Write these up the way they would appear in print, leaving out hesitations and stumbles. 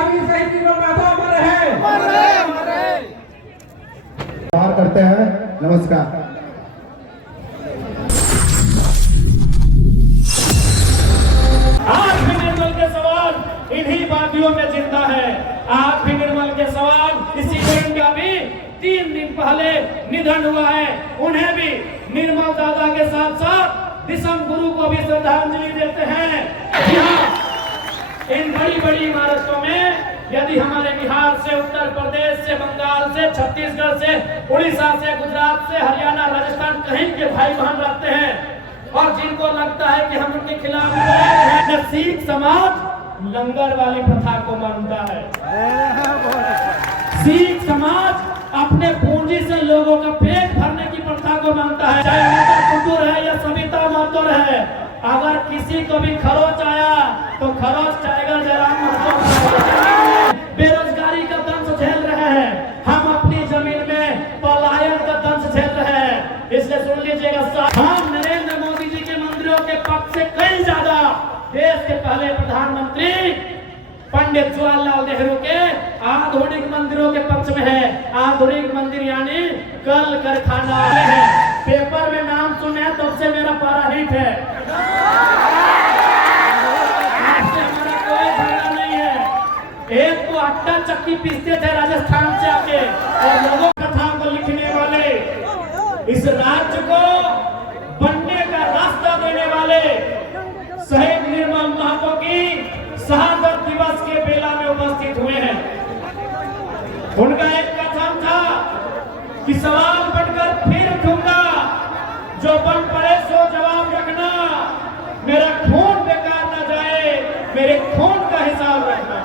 Army शहीद निर्मल महतो अमर रहे। करते हैं। नमस्कार। आज भी निर्मल के सवाल इन्हीं वादियों में जिंदा है। आज भी निर्मल के सवाल इसी बहन का भी 3 दिन पहले निधन हुआ है। उन्हें भी निर्मल दादा के साथ साथ दिसम गुरु को भी श्रद्धांजलि देते हैं। यहाँ इन बड़ी बड़ी इमारतों में यदि हमारे बिहार से, उत्तर प्रदेश से, बंगाल से, छत्तीसगढ़ से, उड़ीसा से, गुजरात से, हरियाणा, राजस्थान कहीं के भाई बहन रहते हैं और जिनको लगता है कि हम उनके खिलाफ हैं, सिख समाज लंगर वाली प्रथा को मानता है। सिख समाज अपने पूंजी से लोगों का पेट भरने की प्रथा को मानता है। चाहे अमिता कुटुर है या सविता महतो है, अगर किसी को भी खरोच आया तो खरोच टाइगर जयराम महतो बेरोजगारी का दंश झेल रहे हैं। हम अपनी जमीन में पलायन का दंश झेल रहे हैं। इसलिए सुन लीजिएगा, हम नरेंद्र मोदी जी के मंदिरों के पक्ष से कई ज्यादा देश के पहले प्रधानमंत्री पंडित जवाहरलाल नेहरू के आधुनिक मंदिरों के पक्ष में है। आधुनिक मंदिर यानी कल कारखाना है। पेपर में नाम सुने तब से मेरा पारा हिट है। आपसे हमारा कोई झगड़ा नहीं है। एक तो आटा चक्की पीसते थे राजस्थान से आके और लोगों कथा को लिखने वाले, इस राज्य को बनने का रास्ता देने वाले शहीद निर्मल महतो की शहादत दिवस के बेला में उपस्थित हुए हैं। उनका एक कथन था कि सवाल बनकर फिर उठूंगा, जो बन पड़े सो जवाब रखना, मेरा खून बेकार न जाए, मेरे खून का हिसाब रखना।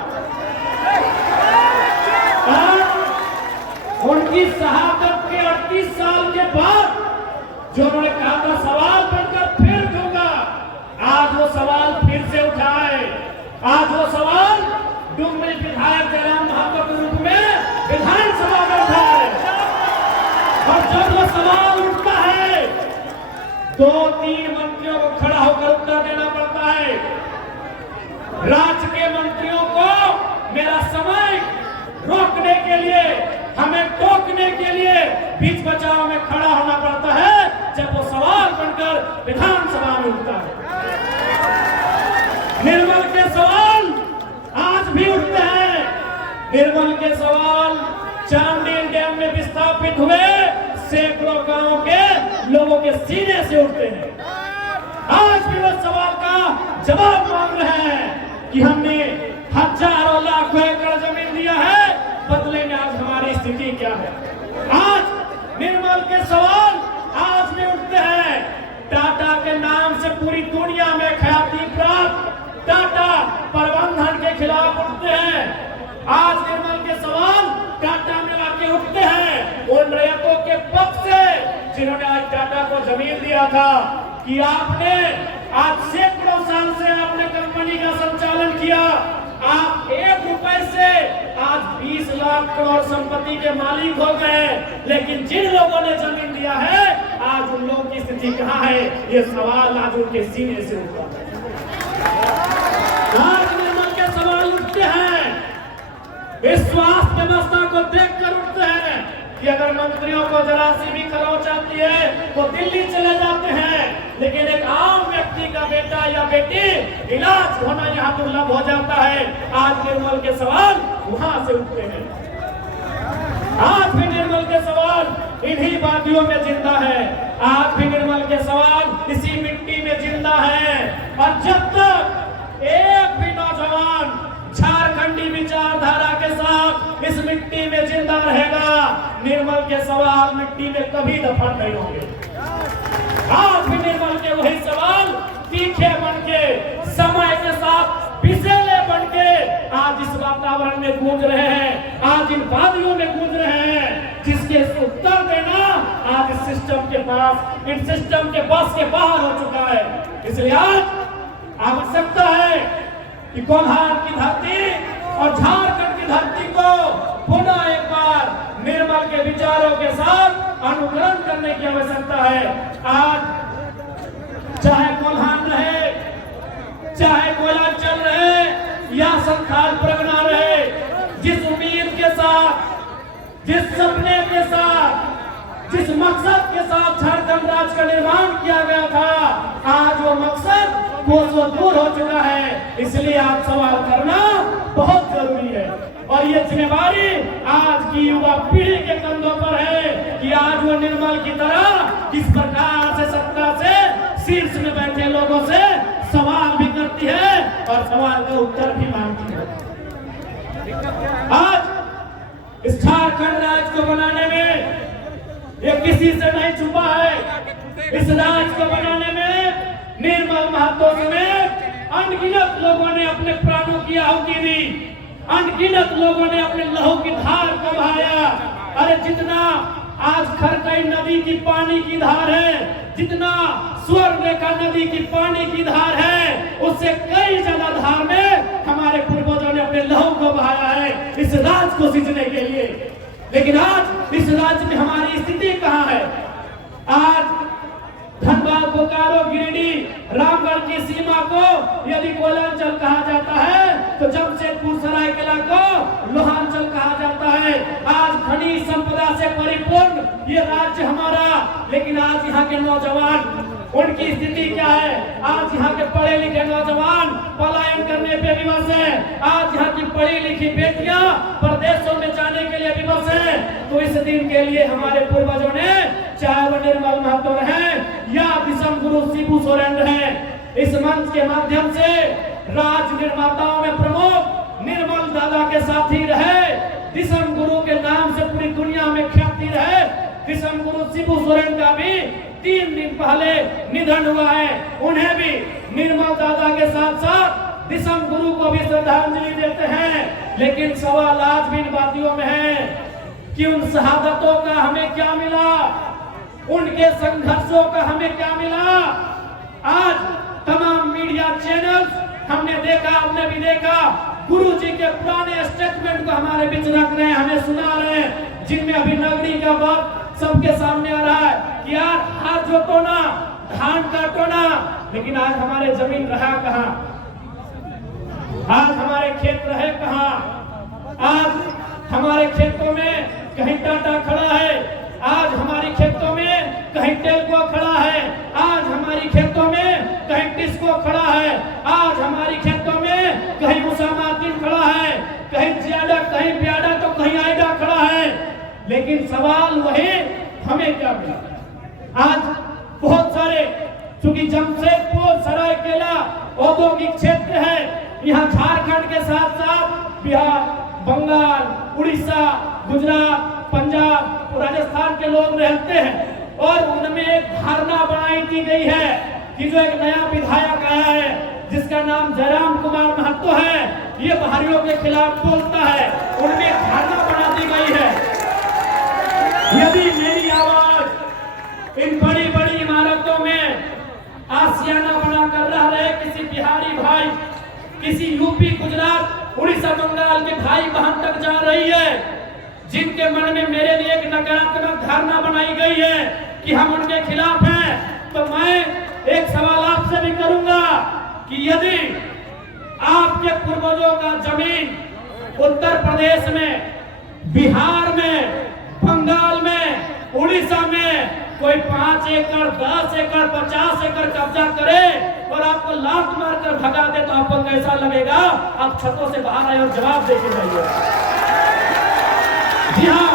उनकी शहादत के 38 साल के बाद जो उन्होंने कहा था सवाल बनकर फिर उठूंगा, आज वो सवाल फिर से उठाए। आज वो सवाल डुमरी विधायक जयराम महतो के रूप में विधानसभा में उठा है। और जब वो सवाल उठता है 2-3 मंत्रियों को खड़ा होकर उत्तर देना पड़ता है। राज्य के मंत्रियों को मेरा समय रोकने के लिए, हमें टोकने के लिए बीच बचाव में खड़ा होना पड़ता है जब वो सवाल बनकर विधानसभा में उठता है। निर्मल के सवाल आज भी उठते हैं। निर्मल के सवाल चांडिल डैम में विस्थापित हुए सैकड़ों गांवों के लोगों के सीने से उठते हैं। आज भी वो सवाल का जवाब मांग रहे हैं कि हमने हजारों लाखों एकड़ जमीन दिया है, बदले में आज हमारी स्थिति क्या है। आज निर्मल के सवाल आज भी उठते हैं। टाटा के नाम से पूरी दुनिया में ख्याति प्राप्त टाटा प्रबंधन के खिलाफ उठते हैं। आज निर्मल के सवाल टाटा में आके उठते हैं उन रैयतों के पक्ष से जिन्होंने आज टाटा को जमीन दिया था कि आपने आज सैकड़ों साल से आपने कंपनी का संचालन किया। आप 1 रुपए से आज 20 लाख करोड़ संपत्ति के मालिक हो गए, लेकिन जिन लोगों ने जमीन दिया है आज उन लोगों की स्थिति कहाँ है, ये सवाल आज उनके सीने से उठा है। आज निर्मल के सवाल उठते हैं। इस स्वास्थ्य व्यवस्था को देखकर उठते हैं कि अगर मंत्रियों को जरा सी भी खरोच आती है तो दिल्ली चले जाते हैं, लेकिन एक आम व्यक्ति का बेटा या बेटी इलाज होना यहाँ दुर्लभ हो जाता है। आज निर्मल के सवाल वहां से उठते हैं। आज भी निर्मल के सवाल इन्हीं वादियों में जिंदा है। आज भी निर्मल के सवाल इसी मिट्टी में जिंदा है। और जब तक एक भी नौजवान झारखंडी विचारधारा के साथ इस मिट्टी में जिंदा रहेगा, निर्मल के सवाल मिट्टी में कभी दफन नहीं होंगे। आज भी निर्मल के वही सवाल तीखे बनके, समय के साथ विषैले बनके आज इस वातावरण में गूंज रहे हैं, आज इन वादियों में गूंज रहे हैं, जिसके उत्तर देना आज इस सिस्टम के पास, इन सिस्टम के बस के बाहर हो चुका है। इसलिए आज आवश्यकता है कि कोल्हार की धरती और झारखंड की धरती को पुनः एक बार निर्मल के विचारों के साथ अनुकरण करने की आवश्यकता है। आज चाहे कोल्हार रहे, चाहे कोयलांचल रहे या संथाल परगना रहे, जिस सपने के साथ, जिस मकसद के साथ झारखंड राज्य का निर्माण किया गया था, आज वो मकसद कोसों दूर हो चुका है। इसलिए आज सवाल करना बहुत जरूरी है और ये जिम्मेवारी आज की युवा पीढ़ी के कंधों पर है कि आज वो निर्मल की तरह किस प्रकार से सत्ता से शीर्ष में बैठे लोगों से सवाल भी करती है और सवाल का उत्तर भी मांगती है। आज इस झारखंड राज्य को बनाने में ये किसी से नहीं छुपा है। इस राज्य को बनाने में निर्मल महतो समेत अनगिनत लोगों ने अपने प्राणों की आहुति दी, अनगिनत लोगों ने अपने लहू की धार को बहाया। अरे जितना आज खरकई नदी की पानी की धार है, जितना स्वर्णरेखा नदी की पानी की धार है, उससे कई ज्यादा धार में हमारे पूर्वजों ने अपने लहू को बहाया है इस राज्य को सींचने के लिए। लेकिन आज इस राज्य में हमारी स्थिति कहाँ है? आज धनबाद, बोकारो, गिरिडीह, रामगढ़ की सीमा को यदि कोयलांचल कहा जाता है तो जमशेदपुर सरायकेला को लोहांचल कहा जाता है। आज खनिज संपदा से परिपूर्ण ये राज्य हमारा, लेकिन आज यहाँ के नौजवान, उनकी स्थिति क्या है? आज यहाँ के पढ़े लिखे नौजवान पलायन करने पे विवश है। आज यहाँ की पढ़ी लिखी बेटियां प्रदेशों में जाने के लिए विवश है। तो इस दिन के लिए हमारे पूर्वजों ने, चाहे वो निर्मल महतो रहे या विषम गुरु शिबू सोरेन रहे, इस मंच के माध्यम से राज निर्माताओं में प्रमुख निर्मल दादा के साथी रहे, विषम गुरु के नाम से पूरी दुनिया में ख्याति रहे। विषम गुरु शिबू सोरेन का भी 3 दिन पहले निधन हुआ है। उन्हें भी निर्मल दादा के साथ साथ विषम गुरु को भी श्रद्धांजलि देते हैं। लेकिन सवाल आज भी इन बातियों में है कि उन शहादतों का हमें क्या मिला, उनके संघर्षों का हमें क्या मिला। आज तमाम मीडिया चैनल्स हमने देखा, आपने भी देखा, गुरुजी के पुराने स्टेटमेंट को हमारे बीच रख रहे हैं, हमें सुना रहे हैं, जिनमें अभी नगरी का वक्त सबके सामने आ रहा है कि यार हाथ जोतो ना, धान काटो ना। लेकिन आज हमारे जमीन रहा कहाँ? आज हमारे खेत रहे कहाँ? आज हमारे खेतों में कहीं टाटा खड़ा है, आज हमारी खेतों में कहीं टेल्को खड़ा है, आज हमारी खेतों में कहीं टिस्को खड़ा है, आज हमारी खेतों में कहीं उषा मार्टिन खड़ा है, कहीं जियाडा, कहीं ब्याडा, तो कहीं आइडा खड़ा है। लेकिन सवाल वही, हमें क्या मिला? आज बहुत सारे, चूंकि जमशेदपुर सरायकेला औद्योगिक क्षेत्र है, यहाँ झारखंड के साथ साथ बिहार, बंगाल, उड़ीसा, गुजरात, पंजाब, राजस्थान के लोग रहते हैं और उनमें एक धारणा बनाई दी गई है कि जो एक नया विधायक आया है जिसका नाम जयराम कुमार महतो है, ये बाहरियों के खिलाफ बोलता है, उनमें धारणा बना दी गई है। यदि मेरी आवाज इन बड़ी बड़ी इमारतों में आशियाना बना कर रह रहे किसी बिहारी भाई, किसी यूपी, गुजरात, उड़ीसा, बंगाल के भाई बहन तक जा रही है, जिनके मन में मेरे लिए एक नकारात्मक धारणा बनाई गई है कि हम उनके खिलाफ हैं, तो मैं एक सवाल आपसे भी करूंगा कि यदि आपके पूर्वजों का जमीन उत्तर प्रदेश में, बिहार में, बंगाल में, उड़ीसा में कोई 5 एकड़, 10 एकड़, 50 एकड़ कब्जा करे और आपको लात मारकर भगा दे, तो आपको कैसा लगेगा? आप छतों से बाहर आए और जवाब देके जाइए। जी हाँ,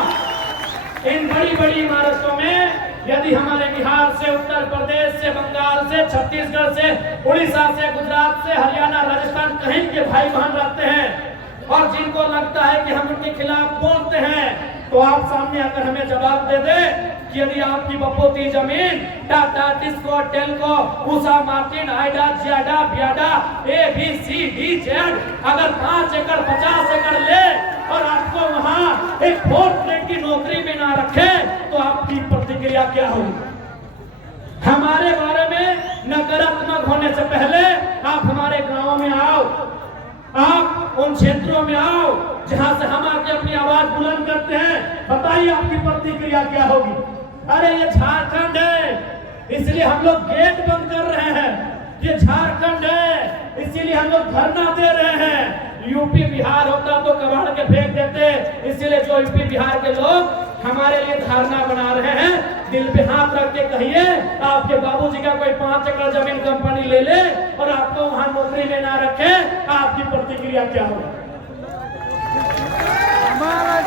इन बड़ी बड़ी इमारतों में यदि हमारे बिहार से, उत्तर प्रदेश से, बंगाल से, छत्तीसगढ़ से, उड़ीसा से, गुजरात से, हरियाणा, राजस्थान कहीं के भाई बहन रहते हैं और जिनको लगता है कि हम उनके खिलाफ बोलते हैं, तो आप सामने आकर हमें जवाब दे दे कि यदि आपकी बपोती जमीन टाटा, टिस्को, टेल्को, उषा मार्टिन, आइडा, जियाडा, बियाडा, ABCD अगर 5 एकड़, 50 एकड़ ले और आपको वहाँ एक 4th ग्रेड की नौकरी में ना रखे, तो आपकी प्रतिक्रिया क्या होगी? हमारे बारे में नकारात्मक होने से पहले आप हमारे गांवों में आओ, आप उन क्षेत्रों में आओ जहां से हम आके अपनी आवाज बुलंद करते हैं, बताइए आपकी प्रतिक्रिया क्या होगी? अरे ये झारखंड है, इसलिए हम लोग गेट बंद कर रहे हैं, ये झारखंड है इसीलिए हम लोग धरना दे रहे हैं। यूपी, बिहार होता तो कबाड़ के फेंक देते, इसीलिए जो यूपी बिहार के लोग हमारे लिए धारणा बना रहे हैं, दिल पे हाथ रख के कहिए, आपके बाबूजी का कोई 5 एकड़ जमीन कंपनी ले ले और आपको वहां नौकरी में ना रखे, आपकी प्रतिक्रिया क्या होगी?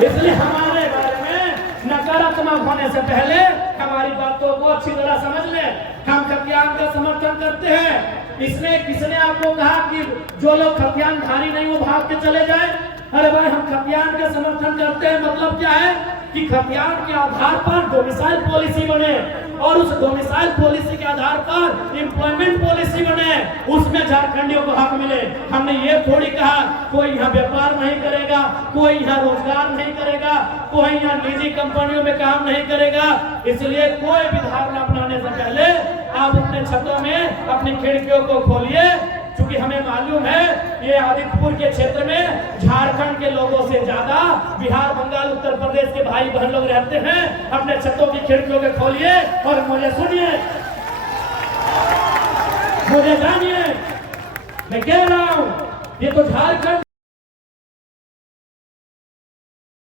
इसलिए हमारे बारे में नकारात्मक होने से पहले हमारी बातों को अच्छी तरह समझ ले। हम खतियान का समर्थन करते हैं। इसने किसने आपको कहा कि जो लोग खतियानधारी नहीं वो भाग के चले जाए? अरे भाई, हम खतियान का समर्थन करते हैं, मतलब क्या है कि खतियान के आधार पर डोमिसाइल पॉलिसी बने और उस डोमिसाइल पॉलिसी के आधार पर एम्प्लॉयमेंट पॉलिसी बने, उसमें झारखंडियों को हक मिले। हमने ये थोड़ी कहा कोई यहाँ व्यापार नहीं करेगा, कोई यहाँ रोजगार नहीं करेगा, कोई यहाँ निजी कंपनियों में काम नहीं करेगा। इसलिए कोई भी धारणा अपनाने से पहले आप अपने छतों में अपनी खिड़कियों को खोलिए, क्योंकि हमें मालूम है ये आदित्यपुर के क्षेत्र में झारखंड के लोगों से ज्यादा बिहार, बंगाल, उत्तर प्रदेश के भाई बहन लोग रहते हैं। अपने छतों की खिड़कियों को खोलिए और मुझे सुनिए, मुझे जानिए। मैं कह रहा हूं, ये तो झारखंड